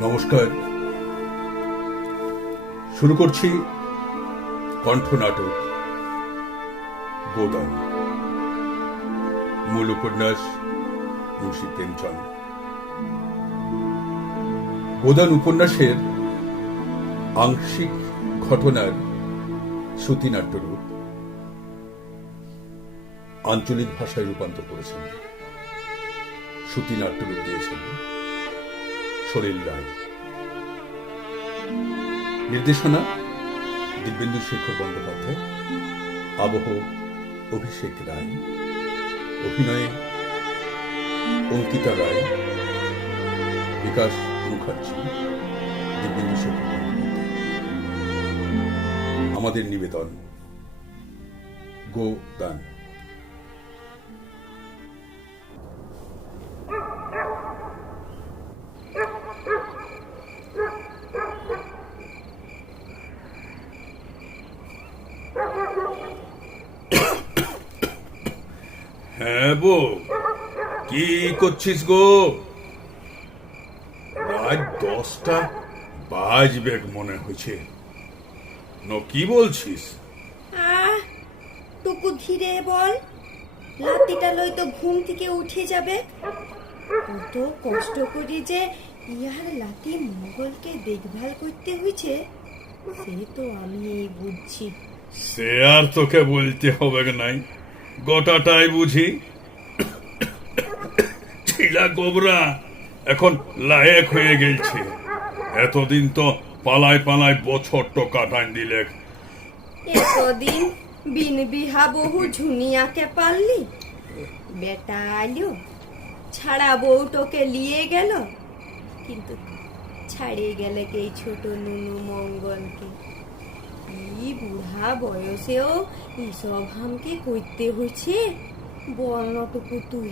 নমস্কার। শুরু করছি কণ্ঠ নাটক গোদান মূল উপন্যাস, মুন্সী প্রেমচন্দ। গোদান উপন্যাসের আংশিক ঘটনার শ্রুতিনাট্য রূপ আঞ্চলিক ভাষায় রূপান্তর করেছেন। শ্রুতিনাট্য রূপ দিয়েছেন। সলিল রায় নির্দেশনা, দিব্যেন্দু শেখর বন্দ্যোপাধ্যায়, আবহ অভিষেক রায়, অভিনয়ে অঙ্কিতা রায়, বিকাশ মুখার্জি, দিব্যেন্দু শেখর আমাদের নিবেদন, গো দান। হ্যাঁ কি করছিস গো? রাত দশটা বাজবে মনে হয়েছে ন কি বলছিস? টুকু ধীরে বল। লাতিটা লই তো ঘুম থেকে উঠে যাবে। কত কষ্ট করি যে ইহার লাতি মঙ্গলকে দেখভাল করতে হয়েছে সে তো আমি বুঝছি। সে আর তোকে বলতে হবে নাই। গোটাটাই বুঝি ছিলা গোবরা, এখন লায়ক হয়ে গেছে এতদিন তো পালায় পালায় বছরটা কাটান দিলে। এতদিন বিন বিহা বহু ঝুনিয়াকে পারলি বেটা আলো ছাড়া বউটোকে লিয়ে গেল? কিন্তু ছাড়িয়ে গেলে কে ছোট নুনু মঙ্গলকে? কি বুড়া বয়সেও এইসব হামকে করতে হয়েছে? বর্ণটুকু তুই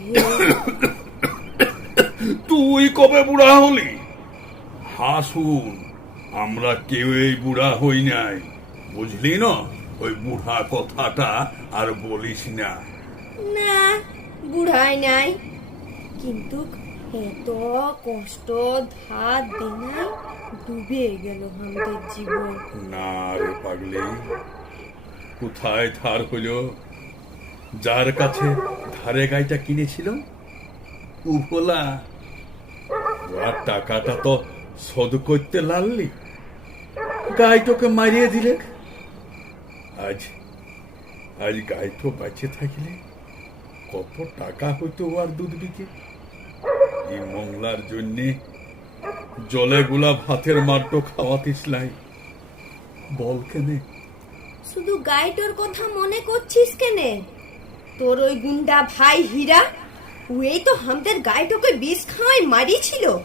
তুই কবে বুড়া হলি? হাসুন আমরা কেউ এই বুড়া হই নাই। বুঝলি না? ওই বুড়া কথাটা আর বলিস না। না বুড়াই নাই। কিন্তু এত কষ্ট ধার দেনাই ডুবে গেল আমাদের জীবন। না রে পাগলি কোথায় ধার হইল? যার কাছে ধারে গাইটা কিনেছিল? উভোলা আর টাকাটা তো শোধ করতে লাললি। গাইটোকে মারিয়ে দিলে? আজ আজ গাইটো বাঁচে থাকিলে কত টাকা হইতো আর দুধ বিকে এই মংলার জন্যে জলে গুলা ভাতের মাড্ড খাওয়াতিস লাই। বল কেনে? শুধু গাইটোর কথা মনে করছিস কেনে? তোর ওই গুন্ডা ভাই হীরা ওই তো আমাদের গাইটোকে বিষ খাওয়াই মারিছিল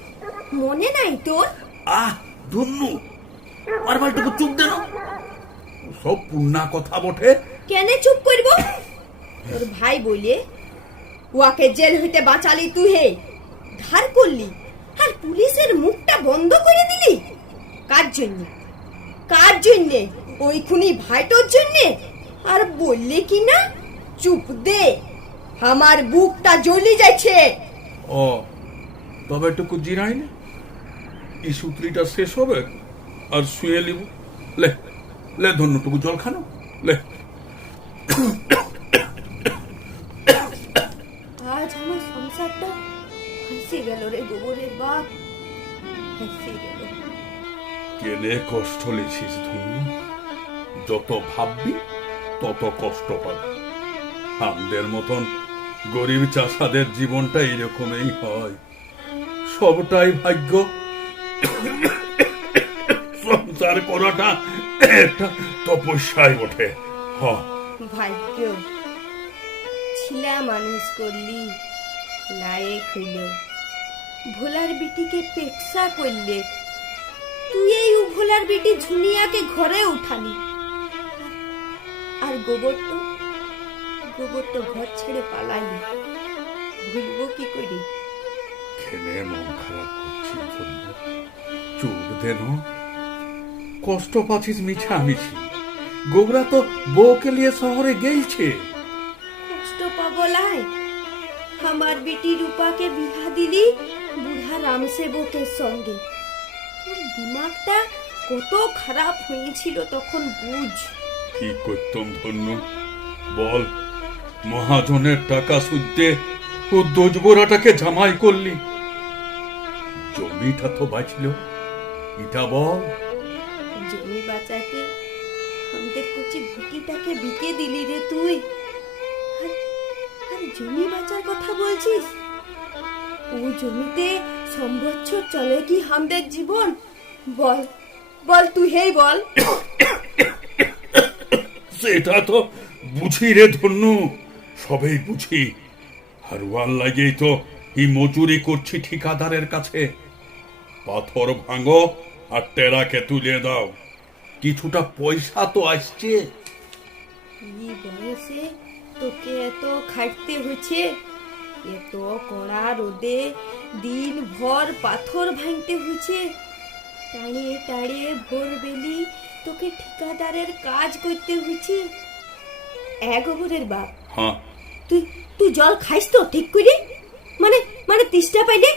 মনে নাই তোর? আহ ধন্যু মারবালটুকু চুপ দেন সব পুণ্যা কথা বটে। কেনে চুপ করব? তোর ভাই বলে ওয়াকে জেল হইতে বাঁচালি তুই হে। ধার করলি। আর পুলিশের মুখটা বন্ধ করে দিলি? কার জন্য? কার জন্য? ওই খুনি ভাইটোর জন্য? আর বললি কি না? চুপ দে। আমার বুকটা জ্বলি যাচ্ছে ও তবে একটু জিরাই না। এই সূত্রিটা শেষ হবে আর শুয়ে লিব। লে লে ধন্যটুকু জল খানো লে। আজ আমার সংসারটা হেসে গেল রে গোবরের বাপ। হেসে গেল। কেনে কষ্ট লিছিস ধন্যু যত ভাববি তত কষ্ট পাবি। আমাদের মতন গরিব চাষাদের জীবনটা এইরকমই হয়। সবটাই ভাগ্য। সংসার করাটা একটা তপস্যায় ওঠে ভাগ্য। ছিলা মানুষ করলি লায়েক হইল। ভোলার বিটিকে পেটসা করলে, তুই এই ভোলার বিটি ঝুনিয়াকে ঘরে উঠালি। আর গোবর তো গোবর ঘর ছেড়ে পালাইলি ভুলবো কি করি? খেলে মন খারাপ করছি চুপ দেন কষ্ট পাচ্ছিস মিছা মিছি। গোবরা তো বউকে নিয়ে শহরে গেইছে কষ্ট পাবলাই। আমার বেটি রূপাকে বিহা দিলি বুড়া রামসেবকের সঙ্গে। তোর দিমাগটা কত খারাপ হয়েছিল তখন বুঝ। কি করতাম ধন্য? বল। মহাজনের টাকা সুদ্ধে ও দোজবোরাটাকে জামাই করলি। জমিটা তো বাঁচল। এটা বল। জমি বাঁচাতে আমাদের কচি বিকে দিলি রে তুই। আর জমি বাঁচার কথা বলছিস? ও জমিতে সম্বৎসর চলে কি আমাদের জীবন? বল বল তুই হেই বল। সেটা তো বুঝি রে ধন্য। সবেই বুঝি। আর লাগেই তো এই মজুরি করছি ঠিকাদারের কাছে। পাথর ভাঙো আর টেরাকে তুলে দাও। কিছুটা পয়সা তো আসছে। বয়সে তোকে এত খাটতে হচ্ছে এত কড়া রোদে দিন ভর পাথর ভাঙতে হচ্ছে টাড়ে টাড়ে ভোর বেলি তোকে ঠিকাদারের কাজ করতে হচ্ছে এক ওপরের বাপ। হ্যাঁ। তুই তুই জল খাইস তো ঠিক করে? মানে মানে তিষ্টা পাইলে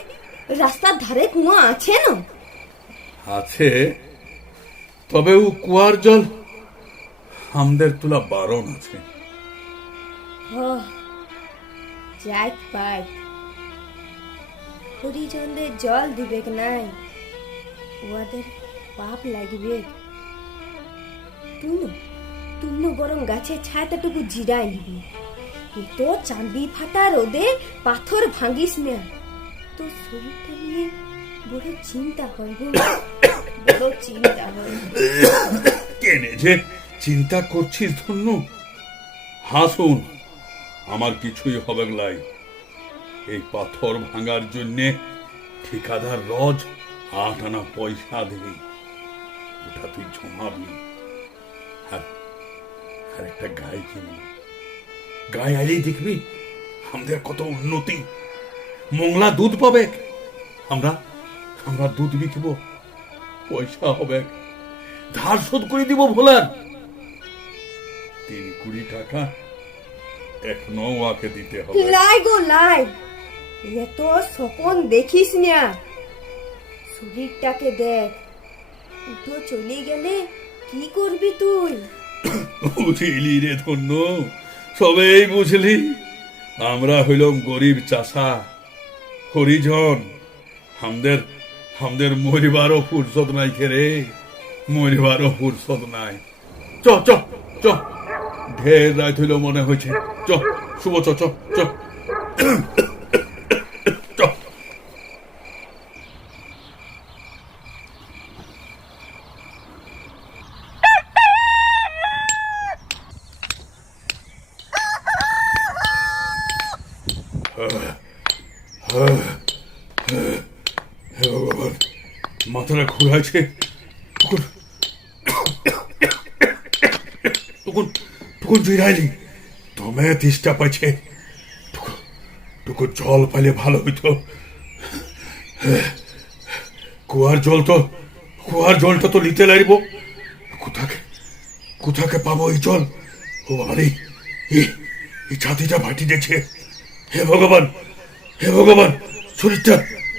রাস্তার ধারে কুয়া আছে না? আছে। তবে ও কুয়ার জল আমাদের তোলা বারণ আছে। যাই পাই হরিজনদের জল দিবে নাই ওদের পাপ লাগবে তুই তুই বরং গাছের ছায়াটাটুকু জিরাই নিবি। তো চাঁদি ফাটা রোদে পাথর ভাঙিস না। তোর শরীরটা নিয়ে বড় চিন্তা হয় গো বড় চিন্তা হয়। কেনে যে চিন্তা করছিস ধন্য? হাসুন, আমার কিছুই হবে লাই এই পাথর ভাঙার জন্যে ঠিকাদার রজ আট আনা পয়সা দেবে ওটা তুই জমাবি। আর আর একটা গায়ে গায়ে দেখবি, আমাদের কত উন্নতি। দুধ পাবে। আমরা আমরা দুধ পয়সা হবে। ধার শোধ করে দিব ভোলার। তিন কুড়ি টাকা এখনও দিতে হবে। লাই গো লাই এত স্বপন দেখিস না। শরীরটাকে দেখ। উঠো চলে গেলে কি করবি তুই? বুঝিলি রে ধন্য। সবেই বুঝলি, আমরা হইলাম গরিব চাষা, হরিজন। আমাদের আমাদের মরিবারও ফুরসত নাই খেরে মরিবারও ফুরসত নাই। চ চ চ। ঢের রাত হইল মনে হয়েছে চ, শুভ চ চ চ। ভগবান মাথাটা ঘুরাইছে তখন তখন তখন ফিরাইলি দমে তিষ্টা পাইছে। টুকু জল পাইলে ভালো হইতো। কুয়ার জল তো, কুয়ার জলটা তো নিতে লাগব কোথাকে কোথাকে পাবো এই জল? ও বাবারে এই ছাতিটা ফাটি দিয়েছে হে ভগবান হে ভগবান শরীরটা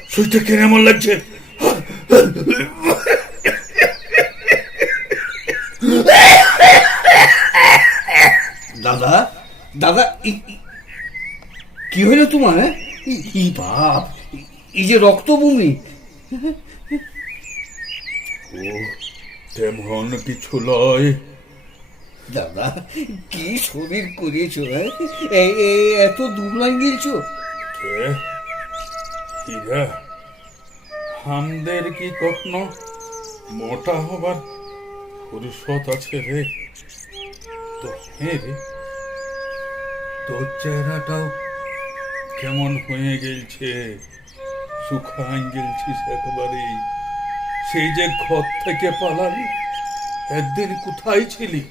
শরীরটা কেন এমন লাগছে? দাদা দাদা কি হইল তোমার হ্যাঁ? ই- বাপ এই যে রক্ত বমি ও তেমন কিছু লয়। দাদা, কি শরীর করেছ হ্যাঁ? এই এত দুবলাই গেলছো? হীরা আমাদের কি কখনো মোটা হবার ফুরসত আছে রে? তো হ্যাঁ রে। তোর চেহারাটাও কেমন হয়ে গেলছে? শুকান গেলছিস একেবারেই। সেই যে ঘর থেকে পালালি, একদিন কোথায় ছিলি?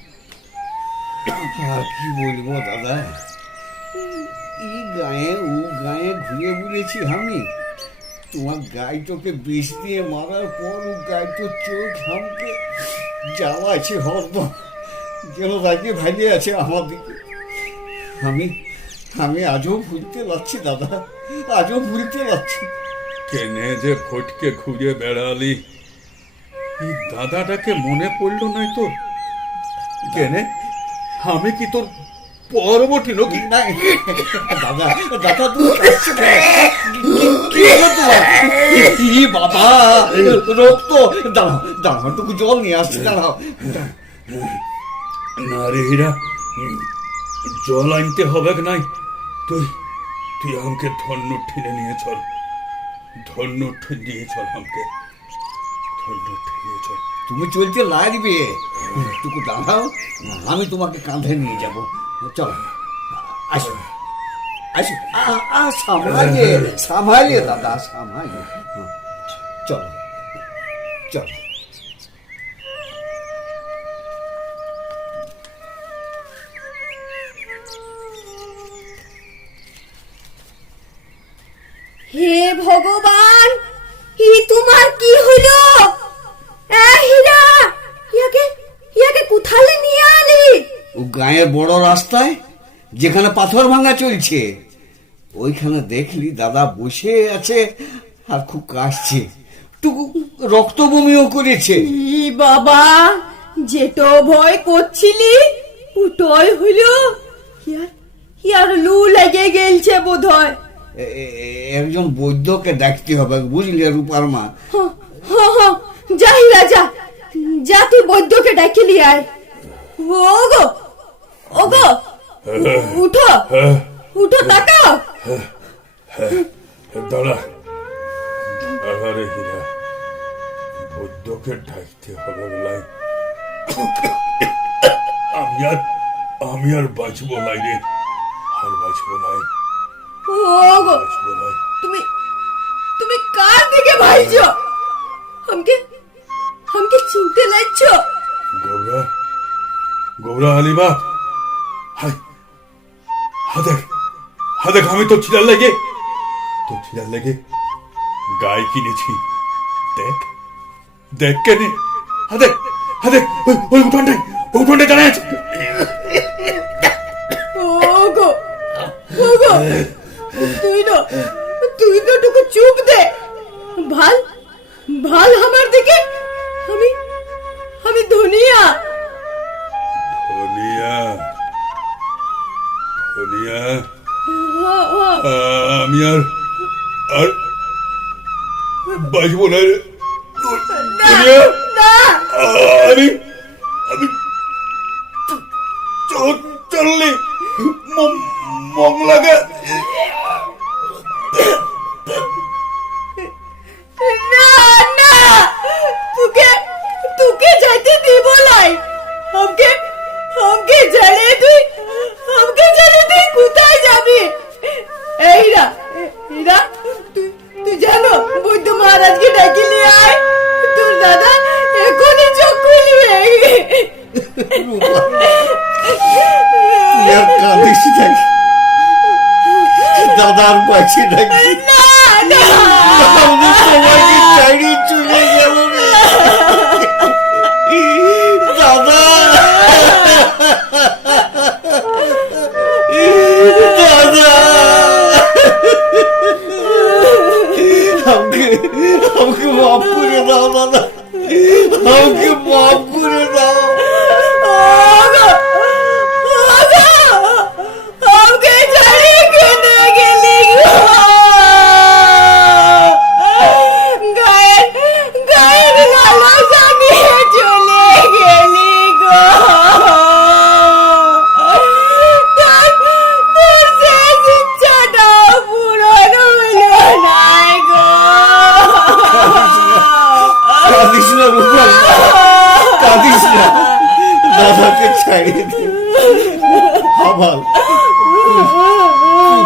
আর কি বলব, দাদা? এই গায়ে, ও গায়ে ঘুরে বুলেছি আমি। তোমার গাইটোকে বিষ দিয়ে মারার পর ও গাইটোর চোখ আমাকে জ্বালাছে হরদম। যেন তাকে ভাইলে আছে আমার দিকে। আমি আমি আজও ভুলতে পারছি দাদা। আজও ভুলতে পারছি কেনে যে ফটকে ঘুরে বেড়ালি। দাদাটাকে মনে পড়ল নাই তো কেনে? আমি কি তোর পরবর্তী নাকি? দাদা দাদা তুমি বাবা রক্ত। দাঁড়াও দাঁড়াও টুকু জল নিয়ে আসছি দাঁড়াও। না রে হীরা জল আনতে হবে নাই? তুই তুই আমাকে ধন্য ঠেলে নিয়ে চল। ধন্য ঠেলে নিয়ে চল আমাকে। ধন্য ঠেলে চল। তুমি চলতে লাগবে। টুকু দাঁড়াও আমি তোমাকে কাঁধে নিয়ে যাব। চলো আসো। আসো। আ- সামলাইয়ে সামলাইয়ে দাদা সামলাইয়ে হ্যাঁ, চলো চলো। হে ভগবান ই তোমার কি হলো? হীরা ইয়াকে ইয়াকে কোথালে নিয়ে আলি ও গায়ের বড় রাস্তায় যেখানে পাথর ভাঙা চলছে। ওইখানে দেখলি দাদা বসে আছে আর খুব কাশছে। টুকু রক্ত বমিও করেছে। ই বাবা যেটো ভয় করছিলি ওটাই হলো। ইয়ার লু লেগে গেলছে এ- এ- একজন বৈদ্যকে ডাকতে হবে বুঝলি রূপার মা। হ হ হ যা হীরা যা তুই বৈদ্যকে ডেকে আয়। ওগো ওগো উঠো উঠো তাকাও। দাঁড়া। আরে হীরা বৈদ্যকে ডাকতে হবে লাই আমি আর আমি আর বাঁচবো নাই রে। আর বাঁচবো নাই ওগো তুমি তুমি কার দিকে ভাইছো? আমাকে আমাকে চিনতে লাগছ? গৌরা গৌরা আলিমা হায় হা আমি তো ছিলার লাগে তো ছিলার লাগে গায়ে কিনেছি। দেখ দেখ কেনে। হা দেখ ওই ওই উঠোনটাই ওই উঠোনটা দাঁড়ায় আছে। তুই না তুই না টুকু চুপ দে। ভালো ভালো আমার দিকে। আমি আমি ধনিয়া। ধনিয়া। ধনিয়া? আমি আর আর বাঁচবো না ধনিয়া? আমি আমি চোখ চললে মং যেতে দিব নাই আমাকে আমাকে জানে তুই আমাকে জানে তুই কোথায় যাবি?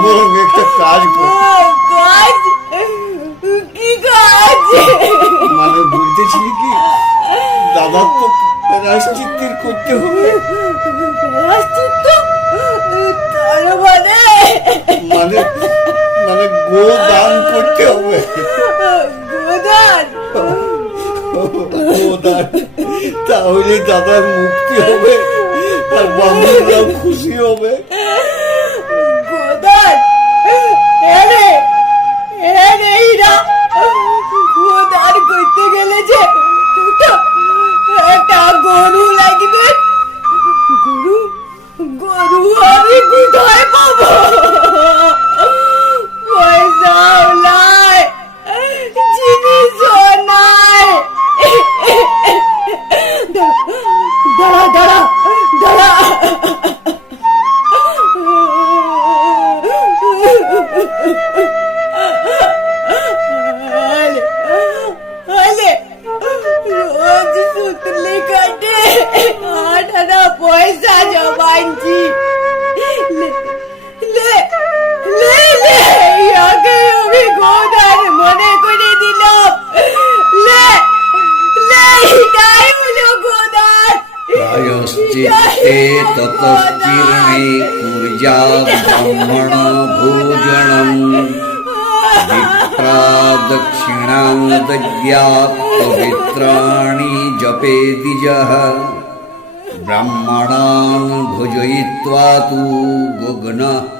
বরং একটা কাজ কাজ কি কাজ মানে বলতেছিলি কি দাদার তো প্রায়শ্চিত্তির করতে হবে? তার মানে মানে মানে গো দান করতে হবে গোদান তাহলে দাদার মুক্তি হবে তার বান্ধবীরাও খুশি হবে। दक्षिणां दद्यात् पवित्राणि जपेदिजः ब्राह्मणान् भोजयित्वा तु गुग्नः शुद्धो न संशयः